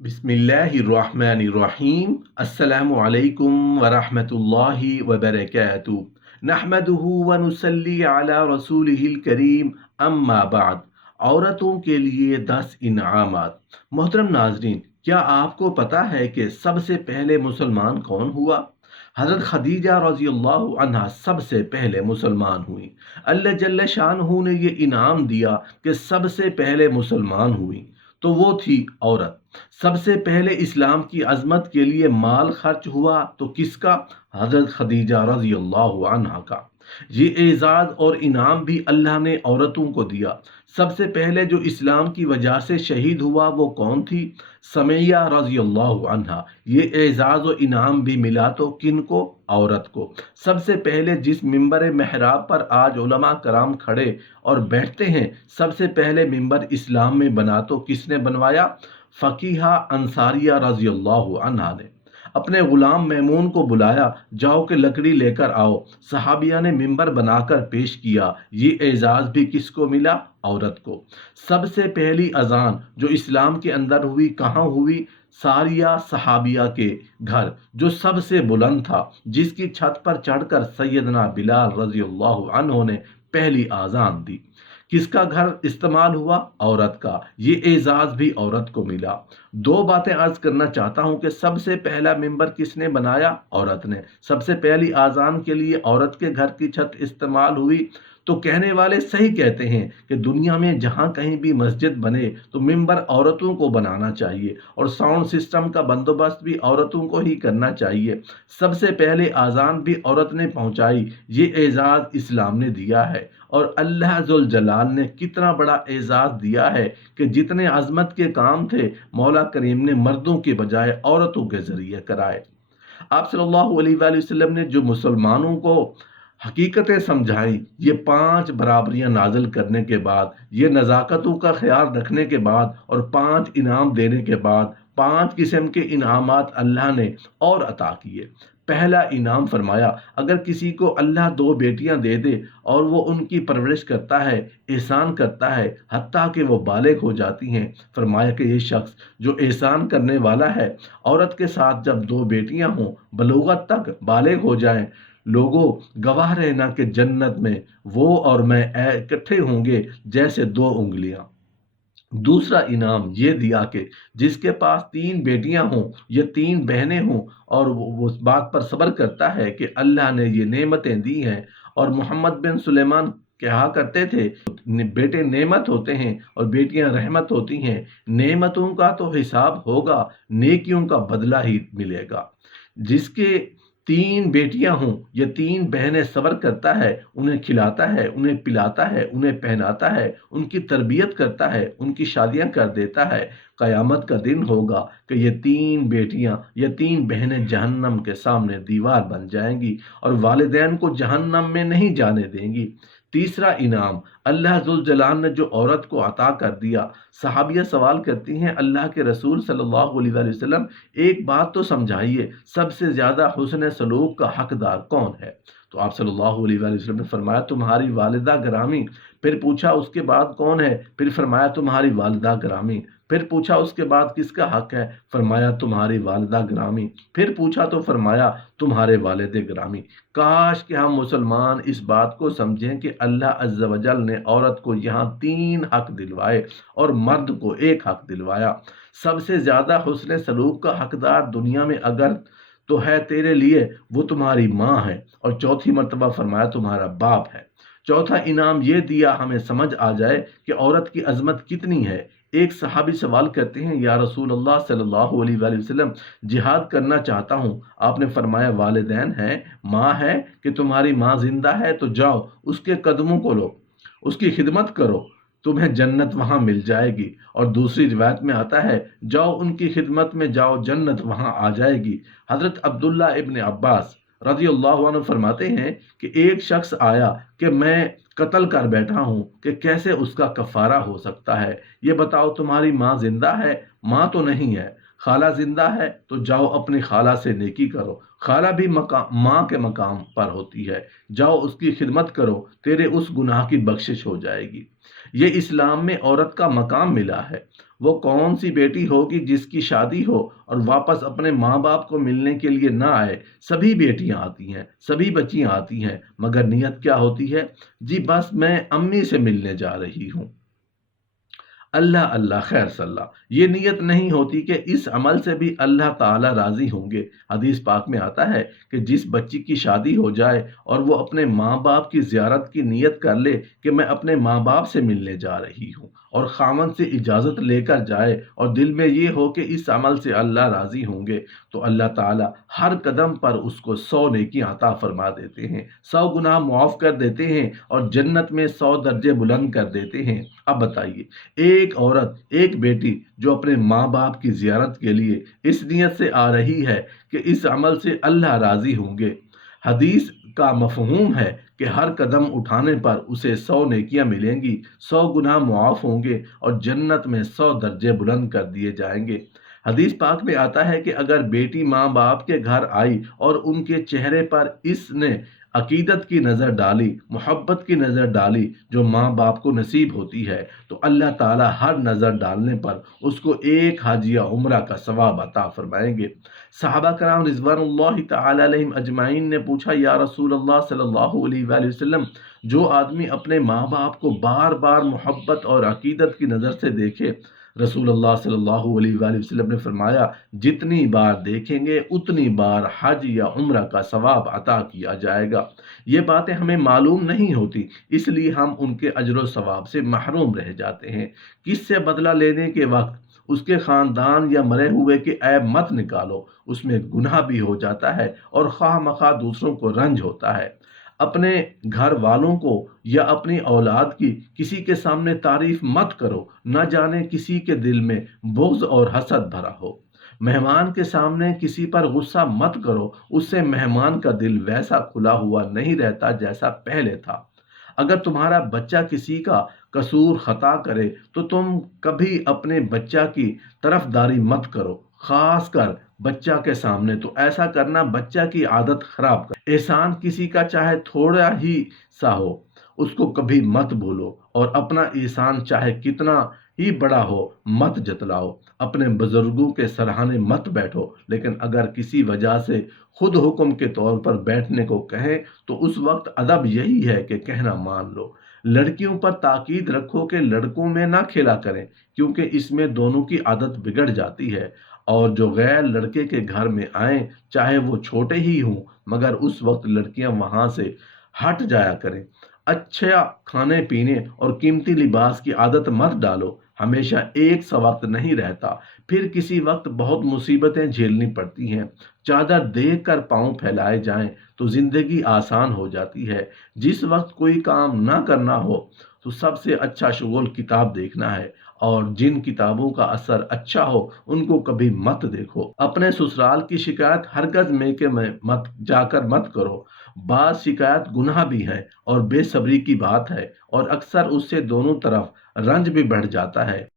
बिस्मिल्लाहिर्रहमानिर्रहीम। अस्सलामु अलैकुम वरहमतुल्लाहि वबरकातुहू। नहमदुहु व नुसल्ली अला रसूलिहिल करीम। अम्मा बाद। औरतों के लिए 10 इनामात। मोहतरम नाजरीन, क्या आपको पता है कि सबसे पहले मुसलमान कौन हुआ? हज़रत खदीजा रज़ी अल्लाह अन्हा सबसे पहले मुसलमान हुई। अल्लाह जल्ल शानहू ने ये इनाम दिया कि सबसे पहले मुसलमान हुई, तो वो थी औरत। सबसे पहले इस्लाम की अजमत के लिए माल खर्च हुआ तो किसका? हजरत खदीजा रजी अल्लाह अन्हा का। ये एजाज और इनाम भी अल्लाह ने औरतों को दिया। सबसे पहले जो इस्लाम की वजह से शहीद हुआ वो कौन थी? समैया रजी अल्लाह अन्हा। ये एजाज और इनाम भी मिला तो किन को? औरत को। सबसे पहले जिस मिंबर महराब पर आज उलमा कराम खड़े और बैठते हैं, सबसे पहले मिंबर इस्लाम में बना तो किसने बनवाया? फ़कीहा अंसारिया रज़ी अल्लाह अन्हा ने। अपने गुलाम मैमून को बुलाया, जाओ के लकड़ी लेकर आओ। सहाबिया ने मिंबर बनाकर पेश किया। ये एजाज भी किसको मिला? औरत को। सबसे पहली अजान जो इस्लाम के अंदर हुई कहाँ हुई? सारिया सहाबिया के घर, जो सबसे बुलंद था, जिसकी छत पर चढ़कर सैयदना बिलाल रजी अल्लाह अन्हो ने पहली आजान दी। किसका घर इस्तेमाल हुआ? औरत का। ये एजाज भी औरत को मिला। दो बातें अर्ज करना चाहता हूं कि सबसे पहला मिंबर किसने बनाया? औरत ने। सबसे पहली आजान के लिए औरत के घर की छत इस्तेमाल हुई। तो कहने वाले सही कहते हैं कि दुनिया में जहां कहीं भी मस्जिद बने तो मिंबर औरतों को बनाना चाहिए और साउंड सिस्टम का बंदोबस्त भी औरतों को ही करना चाहिए। सबसे पहले आजान भी औरत ने पहुंचाई। ये एजाज इस्लाम ने दिया है। और अल्लाह जुल जलाल ने कितना बड़ा एजाज दिया है कि जितने अजमत के काम थे, मौला करीम ने मर्दों के बजाय औरतों के जरिए कराए। आप सल्लल्लाहु अलैहि वसल्लम ने जो मुसलमानों को हकीकतें समझाई, ये 5 बराबरियां नाजिल करने के बाद, ये नज़ाकतों का ख्याल रखने के बाद और 5 इनाम देने के बाद, 5 किस्म के इनामात अल्लाह ने और अता किए। पहला इनाम फरमाया, अगर किसी को अल्लाह 2 बेटियां दे दे और वो उनकी परवरिश करता है, एहसान करता है, हत्ता कि वो बालिग हो जाती हैं, फरमाया कि ये शख्स जो एहसान करने वाला है, औरत के साथ जब 2 बेटियां हों, बलूगत तक बालिग हो जाएं, लोगों गवाह रहना कि जन्नत में वो और मैं इकट्ठे होंगे जैसे 2 उंगलियां। दूसरा इनाम ये दिया कि जिसके पास 3 बेटियां हों या 3 बहनें हों और वो उस बात पर सब्र करता है कि अल्लाह ने ये नेमतें दी हैं। और मोहम्मद बिन सुलेमान कहा करते थे, बेटे नेमत होते हैं और बेटियां रहमत होती हैं। नेमतों का तो हिसाब होगा, नेकियों का बदला ही मिलेगा। जिसके 3 बेटियां हों या 3 बहनें, सब्र करता है, उन्हें खिलाता है, उन्हें पिलाता है, उन्हें पहनाता है, उनकी तरबियत करता है, उनकी शादियां कर देता है, कयामत का दिन होगा कि ये 3 बेटियां या 3 बहनें जहन्नम के सामने दीवार बन जाएंगी और वालिदैन को जहन्नम में नहीं जाने देंगी। तीसरा इनाम अल्लाह जुल जलाल ने जो औरत को अता कर दिया। सहाबिया सवाल करती हैं, अल्लाह के रसूल सल्लल्लाहु अलैहि वसल्लम, एक बात तो समझाइए, सबसे ज्यादा हुस्न सलूक का हकदार कौन है? तो आप सल्लल्लाहु अलैहि वसल्लम ने फरमाया, तुम्हारी वालिदा ग्रामी। फिर पूछा उसके बाद कौन है? फिर फरमाया तुम्हारी वालिदा ग्रामी। फिर पूछा उसके बाद किसका हक है? फरमाया तुम्हारी वालिदा ग्रामी। फिर पूछा तो फरमाया तुम्हारे वालिद ग्रामी। काश कि हम मुसलमान इस बात को समझें कि अल्लाह अज़्ज़ व जल ने औरत को यहाँ 3 हक दिलवाए और मर्द को 1 हक दिलवाया। सबसे ज्यादा हुस्न सलूक का हकदार दुनिया में अगर तो है तेरे लिए, वो तुम्हारी माँ है। और चौथी मर्तबा फरमाया तुम्हारा बाप है। चौथा इनाम ये दिया, हमें समझ आ जाए कि औरत की अजमत कितनी है। एक सहाबी सवाल करते हैं, या रसूल अल्लाह सल्लल्लाहु अलैहि वसल्लम, जिहाद करना चाहता हूँ। आपने फरमाया वालिदैन हैं, माँ है, कि तुम्हारी माँ जिंदा है तो जाओ उसके कदमों को लो, उसकी खिदमत करो, तुम्हें जन्नत वहां मिल जाएगी। और दूसरी रिवायत में आता है, जाओ उनकी खिदमत में जाओ, जन्नत वहां आ जाएगी। हजरत अब्दुल्ला इब्न अब्बास रजी अल्लाह अन्हु फरमाते हैं कि एक शख्स आया कि मैं कत्ल कर बैठा हूं, कि कैसे उसका कफारा हो सकता है, ये बताओ तुम्हारी माँ जिंदा है? माँ तो नहीं है। खाला जिंदा है तो जाओ अपनी खाला से नेकी करो, खाला भी माँ के मकाम पर होती है, जाओ उसकी खिदमत करो, तेरे उस गुनाह की बख्शिश हो जाएगी। ये इस्लाम में औरत का मकाम मिला है। वो कौन सी बेटी होगी जिसकी शादी हो और वापस अपने माँ बाप को मिलने के लिए ना आए। सभी बेटियां आती हैं, सभी बच्चियां आती हैं, मगर नियत क्या होती है? जी बस मैं अम्मी से मिलने जा रही हूँ। अल्लाह अल्लाह खैर सल्ला। ये नियत नहीं होती कि इस अमल से भी अल्लाह ताला राजी होंगे। हदीस पाक में आता है कि जिस बच्ची की शादी हो जाए और वो अपने माँ बाप की ज़ियारत की नियत कर ले कि मैं अपने माँ बाप से मिलने जा रही हूँ, और खामन से इजाज़त लेकर जाए और दिल में ये हो कि इस अमल से अल्लाह राजी होंगे, तो अल्लाह ताला हर कदम पर उसको 100 नेकियां अता फरमा देते हैं, 100 गुनाह मुआफ़ कर देते हैं और जन्नत में 100 दर्जे बुलंद कर देते हैं। अब बताइए, एक औरत, एक बेटी जो अपने माँ बाप की जियारत के लिए इस नियत से आ रही है कि इस अमल से अल्लाह राजी होंगे, हदीस का मफहूम है कि हर कदम उठाने पर उसे 100 नेकियां मिलेंगी, 100 गुनाह मुआफ होंगे और जन्नत में 100 दर्जे बुलंद कर दिए जाएंगे। हदीस पाक में आता है कि अगर बेटी माँ बाप के घर आई और उनके चेहरे पर इसने अकीदत की नज़र डाली, मोहब्बत की नज़र डाली जो माँ बाप को नसीब होती है, तो अल्लाह ताला हर नज़र डालने पर उसको एक हाजिया उम्रा का सवाब अता फरमाएंगे। सहाबा कराम रिज़वानुल्लाहि तआला अलैहिम अजमाइन ने पूछा, या रसूल अल्लाह सल्लल्लाहु अलैहि वसल्लम, जो आदमी अपने माँ बाप को बार बार मोहब्बत और अकीदत की नज़र से देखे, रसूल अल्लाह सल्लल्लाहु अलैहि वसल्लम ने फरमाया, जितनी बार देखेंगे उतनी बार हज या उम्रा का सवाब अता किया जाएगा। ये बातें हमें मालूम नहीं होती, इसलिए हम उनके अजर सवाब से महरूम रह जाते हैं। किससे बदला लेने के वक्त उसके खानदान या मरे हुए के ऐब मत निकालो, उसमें गुनाह भी हो जाता है और खाह मखा दूसरों को रंज होता है। अपने घर वालों को या अपनी औलाद की किसी के सामने तारीफ मत करो, न जाने किसी के दिल में बुग़्ज़ और हसद भरा हो। मेहमान के सामने किसी पर गुस्सा मत करो, उससे मेहमान का दिल वैसा खुला हुआ नहीं रहता जैसा पहले था। अगर तुम्हारा बच्चा किसी का कसूर खता करे तो तुम कभी अपने बच्चा की तरफदारी मत करो, खास कर बच्चा के सामने। तो ऐसा करना बच्चा की आदत खराब कर। एहसान किसी का चाहे थोड़ा ही सा हो, उसको कभी मत भूलो, और अपना एहसान चाहे कितना ही बड़ा हो मत जतलाओ। अपने बुजुर्गों के सराहने मत बैठो, लेकिन अगर किसी वजह से खुद हुक्म के तौर पर बैठने को कहें तो उस वक्त अदब यही है कि कहना मान लो। लड़कियों पर ताकीद रखो कि लड़कों में ना खेला करें, क्योंकि इसमें दोनों की आदत बिगड़ जाती है, और जो गैर लड़के के घर में आए चाहे वो छोटे ही हों, मगर उस वक्त लड़कियां वहां से हट जाया करें। अच्छा खाने पीने और कीमती लिबास की आदत मत डालो, हमेशा एक सा वक्त नहीं रहता, फिर किसी वक्त बहुत मुसीबतें झेलनी पड़ती हैं। चादर देख कर पाँव फैलाए जाएं तो जिंदगी आसान हो जाती है। जिस वक्त कोई काम ना करना हो तो सबसे अच्छा शुगल किताब देखना है, और जिन किताबों का असर अच्छा हो उनको कभी मत देखो। अपने ससुराल की शिकायत हरगज मेके में मत जाकर मत करो। बात शिकायत गुनाह भी है और बेसब्री की बात है, और अक्सर उससे दोनों तरफ रंज भी बढ़ जाता है।